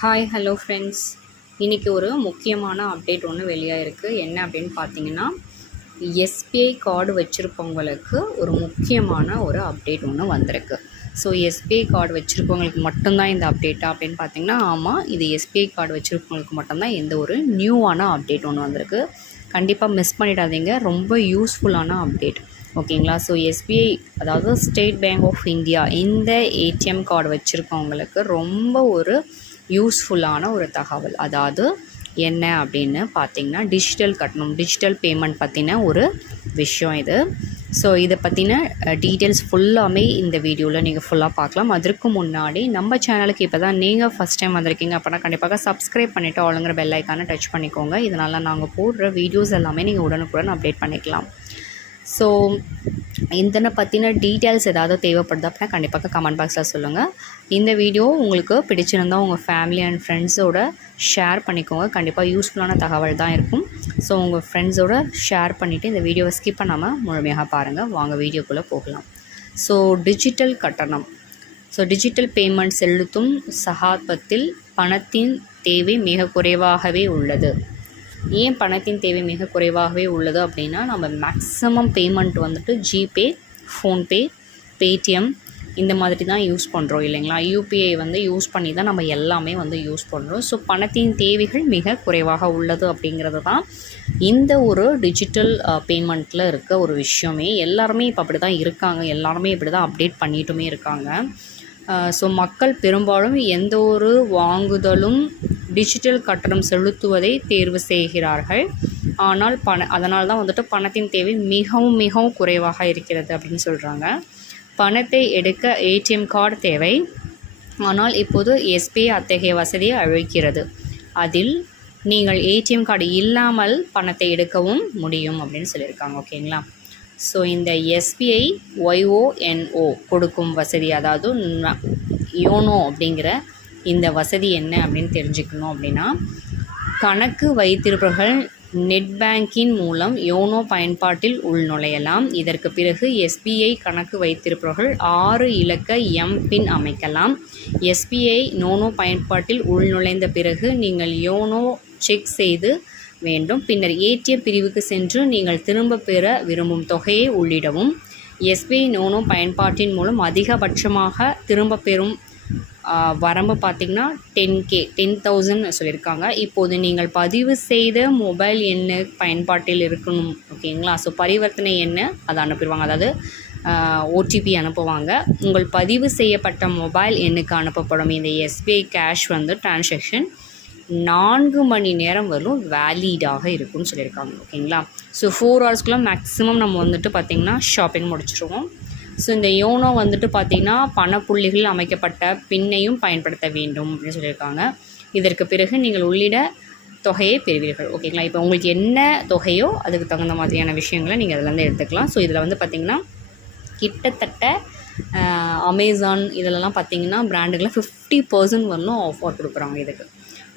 Hi hello friends. இன்றைக்கி ஒரு முக்கியமான அப்டேட் ஒன்று வெளியாகிருக்கு. என்ன அப்படின்னு பார்த்தீங்கன்னா, எஸ்பிஐ கார்டு வச்சுருப்பவங்களுக்கு ஒரு முக்கியமான ஒரு அப்டேட் ஒன்று வந்திருக்கு. ஸோ எஸ்பிஐ கார்டு வச்சுருப்பவங்களுக்கு மட்டும்தான் இந்த அப்டேட்டா அப்படின்னு பார்த்தீங்கன்னா, ஆமாம், இது எஸ்பிஐ கார்டு வச்சுருப்பவங்களுக்கு மட்டும்தான் இந்த ஒரு நியூவான அப்டேட் ஒன்று வந்திருக்கு. கண்டிப்பாக மிஸ் பண்ணிடாதீங்க. ரொம்ப யூஸ்ஃபுல்லான அப்டேட், ஓகேங்களா? ஸோ எஸ்பிஐ, அதாவது ஸ்டேட் பேங்க் ஆஃப் இந்தியா, இந்த ஏடிஎம் கார்டு வச்சுருக்கவங்களுக்கு ரொம்ப ஒரு யூஸ்ஃபுல்லான ஒரு தகவல். அதாவது என்ன அப்படின்னு பார்த்தீங்கன்னா, டிஜிட்டல் பேமெண்ட் பற்றின ஒரு விஷயம் இது. ஸோ இதை பற்றின டீட்டெயில்ஸ் ஃபுல்லாமே இந்த வீடியோவில் நீங்கள் ஃபுல்லாக பார்க்கலாம். அதற்கு முன்னாடி நம்ம சேனலுக்கு இப்போ தான் நீங்கள் ஃபஸ்ட் டைம் வந்திருக்கீங்க அப்படின்னா கண்டிப்பாக சப்ஸ்கிரைப் பண்ணிவிட்டு ஆளுங்கிற பெல் ஐக்கானை டச் பண்ணிக்கோங்க. இதனால் நாங்கள் போடுற வீடியோஸ் எல்லாமே நீங்கள் உடனுக்குடன் அப்டேட் பண்ணிக்கலாம். ஸோ இதனை பற்றின டீட்டெயில்ஸ் ஏதாவது தேவைப்படுது அப்படின்னா கண்டிப்பாக கமெண்ட் பாக்ஸில் சொல்லுங்கள். இந்த வீடியோ உங்களுக்கு பிடிச்சிருந்தால் உங்கள் ஃபேமிலி அண்ட் ஃப்ரெண்ட்ஸோடு ஷேர் பண்ணிக்கோங்க. கண்டிப்பாக யூஸ்ஃபுல்லான தகவல் தான் இருக்கும். ஸோ உங்கள் ஃப்ரெண்ட்ஸோடு ஷேர் பண்ணிவிட்டு இந்த வீடியோவை ஸ்கிப் பண்ணாமல் முழுமையாக பாருங்கள். வாங்க வீடியோக்குள்ளே போகலாம். ஸோ டிஜிட்டல் பேமெண்ட் செலுத்தும் சகாப்தத்தில் பணத்தின் தேவை மிக குறைவாகவே உள்ளது. ஏன் பணத்தின் தேவை மிக குறைவாகவே உள்ளது அப்படின்னா, நம்ம மேக்ஸிமம் பேமெண்ட் வந்துட்டு ஜிபே, ஃபோன்பே, பேடிஎம் இந்த மாதிரி தான் யூஸ் பண்ணுறோம் இல்லைங்களா? யூபிஐ யூஸ் பண்ணி தான் நம்ம எல்லாமே யூஸ் பண்ணுறோம். ஸோ பணத்தின் தேவைகள் மிக குறைவாக உள்ளது அப்படிங்கிறது தான் இந்த ஒரு டிஜிட்டல் பேமெண்ட்டில் இருக்க ஒரு விஷயமே. எல்லாருமே இப்போ அப்படி தான் இருக்காங்க. எல்லாருமே இப்படி தான் அப்டேட் பண்ணிட்டுமே இருக்காங்க. ஸோ மக்கள் பெரும்பாலும் எந்த ஒரு வாங்குதலும் டிஜிட்டல் கட்டணம் செலுத்துவதை தேர்வு செய்கிறார்கள். ஆனால் அதனால் தான் பணத்தின் தேவை மிகவும் மிகவும் குறைவாக இருக்கிறது அப்படின்னு சொல்கிறாங்க. பணத்தை எடுக்க ஏடிஎம் கார்டு தேவை. ஆனால் இப்போது எஸ்பிஐ அத்தகைய வசதியை அளிக்கிறது. அதில் நீங்கள் ஏடிஎம் கார்டு இல்லாமல் பணத்தை எடுக்கவும் முடியும் அப்படின்னு சொல்லியிருக்காங்க, ஓகேங்களா? ஸோ இந்த எஸ்பிஐ YONO கொடுக்கும் வசதி, அதாவது யோனோ அப்படிங்கிற இந்த வசதி என்ன அப்படின்னு தெரிஞ்சுக்கணும் அப்படின்னா, கணக்கு வைத்திருப்பவர்கள் நெட் பேங்கிங் மூலம் யோனோ பயன்பாட்டில் உள்நுழையலாம். இதற்கு பிறகு எஸ்பிஐ கணக்கு வைத்திருப்பவர்கள் 6 இலக்க எம்பின் அமைக்கலாம். எஸ்பிஐ யோனோ பயன்பாட்டில் உள்நுழைந்த பிறகு நீங்கள் யோனோ செக் செய்து வேண்டும். பின்னர் ஏடிஎம் பிரிவுக்கு சென்று நீங்கள் திரும்ப பெற விரும்பும் தொகையை உள்ளிடவும். எஸ்பிஐ யோனோ பயன்பாட்டின் மூலம் அதிகபட்சமாக திரும்ப பெறும் வரம்பு பார்த்திங்கன்னா 10,000 சொல்லியிருக்காங்க. இப்போது நீங்கள் பதிவு செய்த மொபைல் எண்ணு பயன்பாட்டில் இருக்கணும், ஓகேங்களா? ஸோ பரிவர்த்தனை எண்ணை அதை அனுப்பிடுவாங்க, அதாவது ஓடிபி அனுப்புவாங்க. உங்கள் பதிவு செய்யப்பட்ட மொபைல் எண்ணுக்கு அனுப்பப்படும் இந்த எஸ்பிஐ கேஷ் டிரான்சாக்ஷன் 4 மணி நேரம் வரலும் வேலிடாக இருக்கும்னு சொல்லியிருக்காங்க, ஓகேங்களா? ஸோ 4 ஹவர்ஸ்க்குள்ளே மேக்ஸிமம் நம்ம பார்த்திங்கன்னா ஷாப்பிங் முடிச்சிடுவோம். ஸோ இந்த யோனோ பார்த்திங்கன்னா பணப்புள்ளிகள் அமைக்கப்பட்ட பின்னையும் பயன்படுத்த வேண்டும் அப்படின்னு சொல்லியிருக்காங்க. இதற்கு பிறகு நீங்கள் உள்ளிட தொகையை பெறுவீர்கள், ஓகேங்களா? இப்போ உங்களுக்கு என்ன தொகையோ அதுக்கு தகுந்த மாதிரியான விஷயங்களை நீங்கள் அதிலேருந்து எடுத்துக்கலாம். ஸோ இதில் பார்த்திங்கன்னா கிட்டத்தட்ட அமேசான் இதிலலாம் பார்த்திங்கன்னா பிராண்டுகளை 50% வரலும் ஆஃபர் கொடுக்குறாங்க.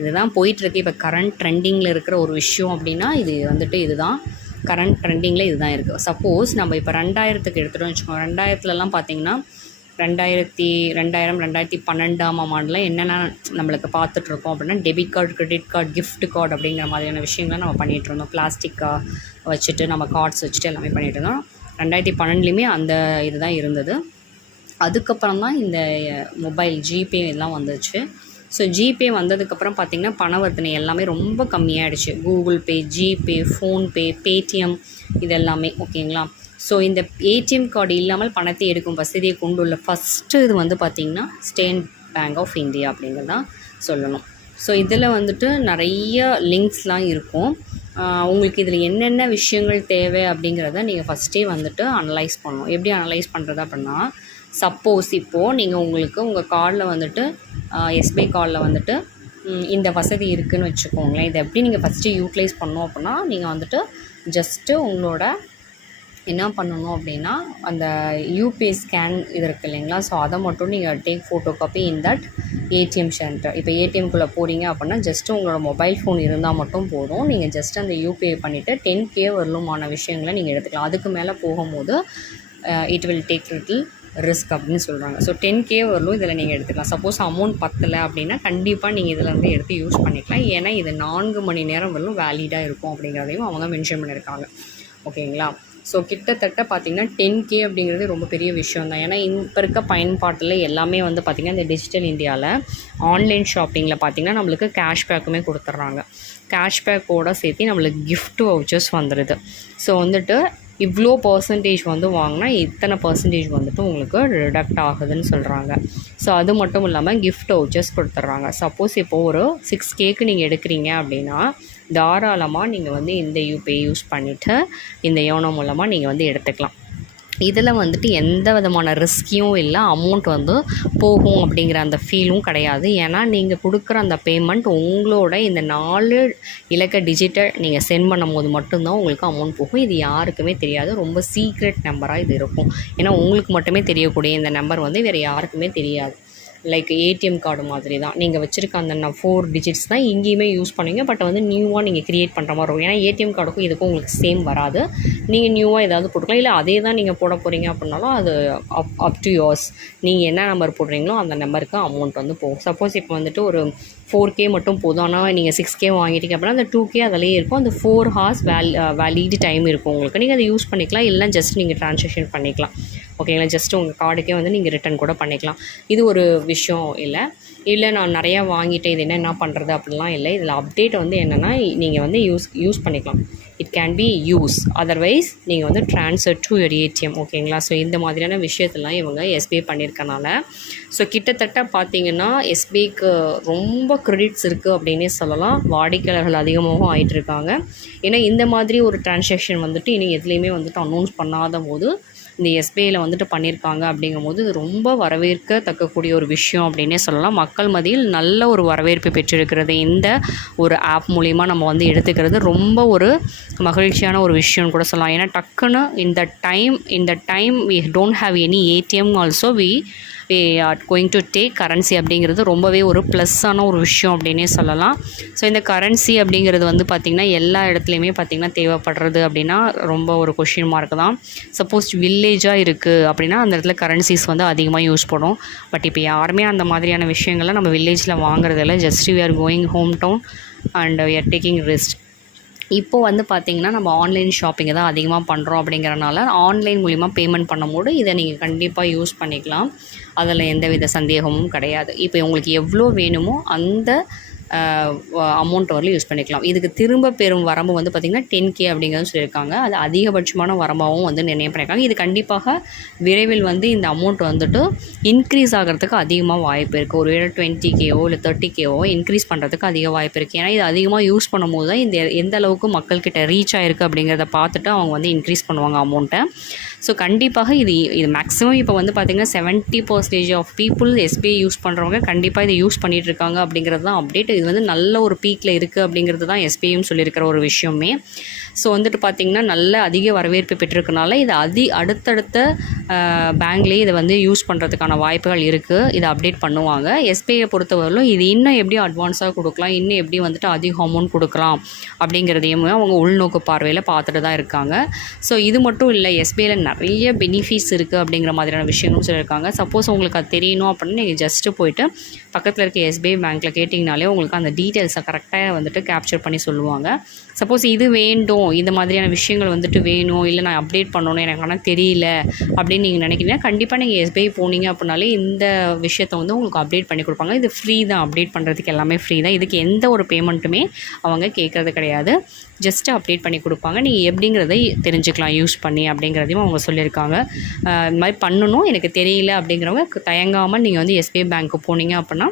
இதுதான் போயிட்டுருக்கு. இப்போ கரண்ட் ட்ரெண்டிங்கில் இருக்கிற ஒரு விஷயம் அப்படின்னா இது இதுதான் கரண்ட் ட்ரெண்டிங்கில் இதுதான் இருக்குது. சப்போஸ் நம்ம இப்போ 2000க்கு எடுத்துகிட்டோம்னு வச்சுக்கோங்க. 2000லாம் பார்த்திங்கன்னா 2012ஆம் ஆண்டில் என்னென்ன நம்மளுக்கு பார்த்துட்ருக்கோம் அப்படின்னா, debit card, credit card, gift card அப்படிங்கிற மாதிரியான விஷயங்களை நம்ம பண்ணிகிட்டு இருந்தோம். பிளாஸ்டிக்காக வச்சுட்டு நம்ம கார்ட்ஸ் வச்சுட்டு எல்லாமே பண்ணிகிட்டு இருந்தோம். 2012லேயுமே அந்த இதுதான் இருந்தது. அதுக்கப்புறம் தான் இந்த மொபைல் ஜிபே எல்லாம் வந்துச்சு. ஸோ ஜிபே வந்ததுக்கப்புறம் பார்த்திங்கன்னா பணவர்த்தனை எல்லாமே ரொம்ப கம்மியாகிடுச்சு. Google Pay, GPay, PhonePe, Paytm இதெல்லாமே, ஓகேங்களா? ஸோ இந்த ஏடிஎம் கார்டு இல்லாமல் பணத்தை எடுக்கும் வசதியை கொண்டுள்ள ஃபஸ்ட்டு இது பார்த்திங்கன்னா ஸ்டேட் பேங்க் ஆஃப் இந்தியா அப்படிங்கிறது தான் சொல்லணும். ஸோ இதில் நிறைய லிங்க்ஸ்லாம் இருக்கும். உங்களுக்கு இதில் என்னென்ன விஷயங்கள் தேவை அப்படிங்கிறத நீங்கள் ஃபஸ்ட்டே அனலைஸ் பண்ணணும். எப்படி அனலைஸ் பண்ணுறது அப்படின்னா, சப்போஸ் இப்போது நீங்கள் உங்கள் கார்டில் எஸ்பிஐ கார்டில் இந்த வசதி இருக்குதுன்னு வச்சுக்கோங்களேன். இதை எப்படி நீங்கள் ஃபஸ்ட்டு யூட்டிலைஸ் பண்ணணும் அப்படின்னா, நீங்கள் ஜஸ்ட்டு உங்களோட என்ன பண்ணணும் அப்படின்னா, அந்த யூபிஐ ஸ்கேன் இது இருக்குது இல்லைங்களா? ஸோ அதை மட்டும் நீங்கள் take photo copy in that ATM centre. இப்போ ஏடிஎம்குள்ளே போகிறீங்க அப்படின்னா ஜஸ்ட்டு உங்களோட மொபைல் ஃபோன் இருந்தால் மட்டும் போதும். நீங்கள் ஜஸ்ட் அந்த யூபிஐ பண்ணிவிட்டு 10K வரலுமான விஷயங்களை நீங்கள் எடுத்துக்கலாம். அதுக்கு மேலே போகும்போது it will take little risk அப்படின்னு சொல்கிறாங்க. ஸோ 10K வரலும் இதில் நீங்கள் எடுத்துக்கலாம். சப்போஸ் அமௌண்ட் பத்தலை அப்படின்னா கண்டிப்பாக நீங்கள் இதில் வந்து எடுத்து யூஸ் பண்ணிக்கலாம். ஏன்னா இது 4 மணி நேரம் வரலும் வேலிடாக இருக்கும் அப்படிங்கிறதையும் அவங்க மென்ஷன் பண்ணியிருக்காங்க. ஓகேங்களா? ஸோ கிட்டத்தட்ட பார்த்திங்கன்னா 10K அப்படிங்கிறது ரொம்ப பெரிய விஷயம் தான். ஏன்னா இப்போ இருக்க பயன்பாட்டில் எல்லாமே வந்து பார்த்திங்கன்னா இந்த டிஜிட்டல் இந்தியாவில் ஆன்லைன் ஷாப்பிங்கில் பார்த்திங்கன்னா நம்மளுக்கு கேஷ்பேக்குமே கொடுத்துட்றாங்க. கேஷ்பேக்கோடு சேர்த்து நம்மளுக்கு கிஃப்ட் வவுச்சர்ஸ் வந்துடுது. ஸோ வந்துட்டு இவ்வளோ பர்சன்டேஜ் வந்து வாங்கினா இத்தனை பர்சன்டேஜ் வந்துட்டு உங்களுக்கு ரிடக்ட் ஆகுதுன்னு சொல்கிறாங்க. ஸோ அது மட்டும் இல்லாமல் கிஃப்ட் வவுச்சர்ஸ் கொடுத்துட்றாங்க. சப்போஸ் இப்போது ஒரு 6Kக்கு நீங்கள் எடுக்கிறீங்க அப்படின்னா தாராளமாக நீங்கள் வந்து இந்த யூபிஐ யூஸ் பண்ணிவிட்டு இந்த யோனோ மூலமாக நீங்கள் வந்து எடுத்துக்கலாம். இதில் வந்துட்டு எந்த விதமான ரிஸ்கியும் இல்லை, அமௌண்ட் வந்து போகும் அப்படிங்கிற அந்த ஃபீலும் கிடையாது. ஏன்னா நீங்கள் கொடுக்குற அந்த பேமெண்ட் உங்களோட இந்த 4 இலக்க டிஜிட்டை நீங்கள் சென்ட் பண்ணும் போது மட்டும்தான் உங்களுக்கு அமௌண்ட் போகும். இது யாருக்குமே தெரியாது. ரொம்ப சீக்ரெட் நம்பராக இது இருக்கும். ஏன்னா உங்களுக்கு மட்டுமே தெரியக்கூடிய இந்த நம்பர் வந்து வேறு யாருக்குமே தெரியாது. லைக் ஏடிஎம் கார்டு மாதிரி தான் நீங்கள் வச்சுருக்க அந்த 4 டிஜிட்ஸ் தான் இங்கேயுமே யூஸ் பண்ணுவீங்க. பட் வந்து நியூவாக நீங்கள் க்ரியேட் பண்ணுற மாதிரி இருக்கும். ஏன்னா ஏடிஎம் கார்டுக்கும் இதுக்கும் உங்களுக்கு சேம் வராது. நீங்கள் நியூவாக ஏதாவது போட்டுக்கலாம். இல்லை அதே தான் நீங்கள் போட போகிறீங்க அப்படின்னாலும் அது அப் டு யோர்ஸ். நீங்கள் என்ன நம்பர் போடுறீங்களோ அந்த நம்பருக்கு அமௌண்ட் வந்து போகும். சப்போஸ் இப்போ வந்துட்டு ஒரு 4K மட்டும் போதும், ஆனால் நீங்கள் 6K வாங்கிட்டீங்க அப்படின்னா அந்த 2K அதிலே இருக்கும். அந்த 4 hours வேலிட் டைம் இருக்கும் உங்களுக்கு. நீங்கள் அதை யூஸ் பண்ணிக்கலாம். இல்லைனா ஜஸ்ட் நீங்கள் ட்ரான்சாக்ஷன் பண்ணிக்கலாம். ஓகேங்களா? ஜஸ்ட் உங்கள் கார்டுக்கே வந்து நீங்கள் ரிட்டர்ன் கூட பண்ணிக்கலாம். இது ஒரு விஷயம் இல்லை நான் நிறையா வாங்கிட்டேன் இது என்ன பண்ணுறது அப்படிலாம் இல்லை. இதில் அப்டேட் வந்து என்னென்னா நீங்கள் வந்து யூஸ் பண்ணிக்கலாம். It can be use, otherwise நீங்கள் வந்து ட்ரான்ஸ்ஃபர் டு யுவர் ஏடிஎம். ஓகேங்களா? ஸோ இந்த மாதிரியான விஷயத்தெல்லாம் இவங்க எஸ்பிஐ பண்ணியிருக்கனால ஸோ கிட்டத்தட்ட பார்த்திங்கன்னா எஸ்பிஐக்கு ரொம்ப கிரெடிட்ஸ் இருக்குது அப்படின்னே சொல்லலாம். வாடிக்கையாளர்கள் அதிகமாகவும் ஆகிட்டுருக்காங்க. ஏன்னா இந்த மாதிரி ஒரு ட்ரான்சாக்ஷன் வந்துட்டு இனி எதுலேயுமே வந்துட்டு அனௌன்ஸ் பண்ணாத போது இந்த எஸ்பிஐயில் வந்துட்டு பண்ணியிருக்காங்க. அப்படிங்கும்போது இது ரொம்ப வரவேற்கத்தக்கக்கூடிய ஒரு விஷயம் அப்படின்னே சொல்லலாம். மக்கள் மத்தியில் நல்ல ஒரு வரவேற்பு பெற்றிருக்கிறது. இந்த ஒரு ஆப் மூலிமா நம்ம வந்து எடுத்துக்கிறது ரொம்ப ஒரு மகிழ்ச்சியான ஒரு விஷயம்னு கூட சொல்லலாம். ஏன்னா டக்குன்னு இந்த time we don't have any ATM also we are going to take currency அப்படிங்கிறது ரொம்பவே ஒரு ப்ளஸ்ஸான ஒரு விஷயம் அப்படின்னே சொல்லலாம். ஸோ இந்த கரன்சி அப்படிங்கிறது வந்து பார்த்திங்கன்னா எல்லா இடத்துலையுமே பார்த்திங்கன்னா தேவைப்படுறது அப்படின்னா ரொம்ப ஒரு கொஷின் மார்க் தான். சப்போஸ் வில்லேஜாக இருக்குது அப்படின்னா அந்த இடத்துல கரன்சிஸ் வந்து அதிகமாக யூஸ் பண்ணும். பட் இப்போ யாருமே அந்த மாதிரியான விஷயங்களை நம்ம வில்லேஜில் வாங்குறதில்ல. Just we are going home town and we are taking risk. இப்போது வந்து பார்த்திங்கன்னா நம்ம ஆன்லைன் ஷாப்பிங்கை தான் அதிகமாக பண்ணுறோம். அப்படிங்கிறனால ஆன்லைன் மூலிமா பேமெண்ட் பண்ணும்போது இதை நீங்கள் கண்டிப்பாக யூஸ் பண்ணிக்கலாம். அதில் எந்தவித சந்தேகமும் கிடையாது. இப்போ உங்களுக்கு எவ்வளோ வேணுமோ அந்த அமௌண்ட் வரலும் யூஸ் பண்ணிக்கலாம். இதுக்கு திரும்ப பெறும் வரம்பு வந்து பார்த்திங்கன்னா 10K அப்படிங்கிறது சொல்லியிருக்காங்க. அது அதிகபட்சமான வரம்பாகவும் வந்து நிர்ணயம் பண்ணியிருக்காங்க. இது கண்டிப்பாக விரைவில் வந்து இந்த அமௌண்ட் வந்துட்டு இன்க்ரீஸ் ஆகிறதுக்கு அதிகமாக வாய்ப்பு இருக்குது. ஒருவேளை 20Kவோ இல்லை 30Kவோ இன்க்ரீஸ் பண்ணுறதுக்கு அதிக வாய்ப்பு இருக்குது. ஏன்னா இது அதிகமாக யூஸ் பண்ணும்போது தான் இந்த எந்த அளவுக்கு மக்கள்கிட்ட ரீச் ஆகிருக்கு அப்படிங்கிறத பார்த்துட்டு அவங்க வந்து இன்க்ரீஸ் பண்ணுவாங்க அமௌண்ட்டை. ஸோ கண்டிப்பாக இது மேக்ஸிமம் இப்போ வந்து பார்த்திங்கன்னா 70% ஆஃப் பீப்புள் எஸ்பிஐ யூஸ் பண்ணுறவங்க கண்டிப்பாக இதை யூஸ் பண்ணிகிட்டு இருக்காங்க அப்படிங்கிறது தான் அப்டேட். இது வந்து நல்ல ஒரு பீக்கில் இருக்குது அப்படிங்கிறது தான் எஸ்பிஐயும் சொல்லியிருக்கிற ஒரு விஷயமே. ஸோ வந்துட்டு பார்த்திங்கன்னா நல்ல அதிக வரவேற்பு பெற்றிருக்கனால இது அடுத்தடுத்த பேங்க்லேயே இதை வந்து யூஸ் பண்ணுறதுக்கான வாய்ப்புகள் இருக்குது. இதை அப்டேட் பண்ணுவாங்க. எஸ்பிஐயை பொறுத்தவரையிலும் இது இன்னும் எப்படி அட்வான்ஸாக கொடுக்கலாம், இன்னும் எப்படி வந்துட்டு அதிக அமௌண்ட் கொடுக்கலாம் அப்படிங்கிறதையுமே அவங்க உள்நோக்கு பார்வையில் பார்த்துட்டு தான் இருக்காங்க. ஸோ இது மட்டும் இல்லை, எஸ்பிஐயில் நிறைய பெனிஃபிட்ஸ் இருக்குது அப்படிங்கிற மாதிரியான விஷயங்களும் சொல்லியிருக்காங்க. சப்போஸ் உங்களுக்கு அது தெரியணும் அப்படின்னு நீங்கள் ஜஸ்ட்டு போய்ட்டு பக்கத்தில் இருக்க எஸ்பிஐ பேங்க்கில் கேட்டிங்கனாலே உங்களுக்கு அந்த டீட்டெயில்ஸை கரெக்டாக வந்துட்டு கேப்சர் பண்ணி சொல்லுவாங்க. சப்போஸ் இது வேண்டும், இந்த மாதிரியான விஷயங்கள் வந்துட்டு வேணும், இல்லை நான் அப்டேட் பண்ணணும் எனக்கு ஆனால் தெரியல அப்படின்னு நீங்கள் நினைக்கிறீங்கன்னா கண்டிப்பாக நீங்கள் எஸ்பிஐ போனீங்க அப்படின்னாலே இந்த விஷயத்தை வந்து உங்களுக்கு அப்டேட் பண்ணி கொடுப்பாங்க. இது ஃப்ரீ தான், அப்டேட் பண்ணுறதுக்கு எல்லாமே ஃப்ரீ தான். இதுக்கு எந்த ஒரு பேமெண்ட்டுமே அவங்க கேட்குறது கிடையாது. ஜஸ்ட்டு அப்டேட் பண்ணி கொடுப்பாங்க. நீங்கள் எப்படிங்கிறதை தெரிஞ்சுக்கலாம் யூஸ் பண்ணி அப்படிங்கிறதையும் அவங்க சொல்லியிருக்காங்க. இது மாதிரி பண்ணணும் எனக்கு தெரியல அப்படிங்கிறவங்க தயங்காமல் நீங்கள் வந்து எஸ்பிஐ பேங்க்கு போனீங்க அப்படின்னா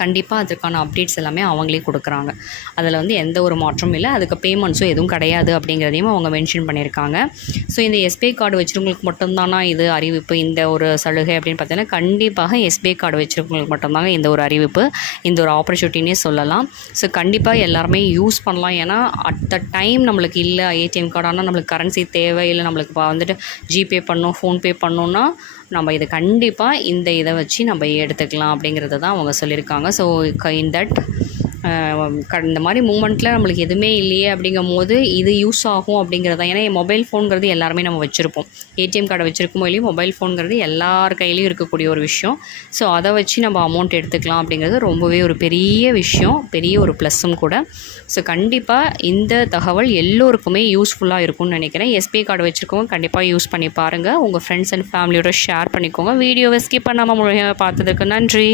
கண்டிப்பாக அதற்கான அப்டேட்ஸ் எல்லாமே அவங்களே கொடுக்குறாங்க. அதில் வந்து எந்த ஒரு மாற்றமும் இல்லை. அதுக்கு பேமெண்ட்ஸும் எதுவும் கிடையாது அப்படிங்கிறதையும் அவங்க மென்ஷன் பண்ணியிருக்காங்க. ஸோ இந்த எஸ்பிஐ கார்டு வச்சுருவங்களுக்கு மட்டும்தானா இது அறிவிப்பு, இந்த ஒரு சலுகை அப்படின்னு பார்த்தீங்கன்னா கண்டிப்பாக எஸ்பிஐ கார்டு வச்சுருவங்களுக்கு மட்டும்தாங்க இந்த ஒரு அறிவிப்பு, இந்த ஒரு ஆப்பர்ச்சுனிட்டினே சொல்லலாம். ஸோ கண்டிப்பாக எல்லாருமே யூஸ் பண்ணலாம். ஏன்னா அட் த டைம் நம்மளுக்கு இல்லை ஏடிஎம் கார்டு, ஆனால் நம்மளுக்கு கரன்சி தேவை, இல்லை நம்மளுக்கு வந்துட்டு ஜிபே பண்ணணும், ஃபோன்பே பண்ணணுன்னா நம்ம இதை கண்டிப்பாக இதை வச்சு நம்ம எடுத்துக்கலாம் அப்படிங்கிறத தான் அவங்க சொல்லியிருக்காங்க. ஸோ இன் தட் இந்த மாதிரி மூமெண்ட்டில் நம்மளுக்கு எதுவுமே இல்லையே அப்படிங்கும்போது இது யூஸ் ஆகும் அப்படிங்கிறது தான். ஏன்னா மொபைல் ஃபோனுங்கிறது எல்லாருமே நம்ம வச்சுருப்போம். ஏடிஎம் கார்டை வச்சுருக்கோமோ இல்லையோ மொபைல் ஃபோனுங்கிறது எல்லார் கையிலையும் இருக்கக்கூடிய ஒரு விஷயம். ஸோ அதை வச்சு நம்ம அமௌண்ட் எடுத்துக்கலாம் அப்படிங்கிறது ரொம்பவே ஒரு பெரிய விஷயம், பெரிய ஒரு ப்ளஸ்ஸும் கூட. ஸோ கண்டிப்பாக இந்த தகவல் எல்லோருக்குமே யூஸ்ஃபுல்லாக இருக்கும்னு நினைக்கிறேன். எஸ்பிஐ கார்டு வச்சுருக்கவங்க கண்டிப்பாக யூஸ் பண்ணி பாருங்கள். உங்கள் ஃப்ரெண்ட்ஸ் அண்ட் ஃபேமிலியோட ஷேர் பண்ணிக்கோங்க. வீடியோவை ஸ்கிப் பண்ணாமல் முழுமையாக பார்த்ததுக்கு நன்றி.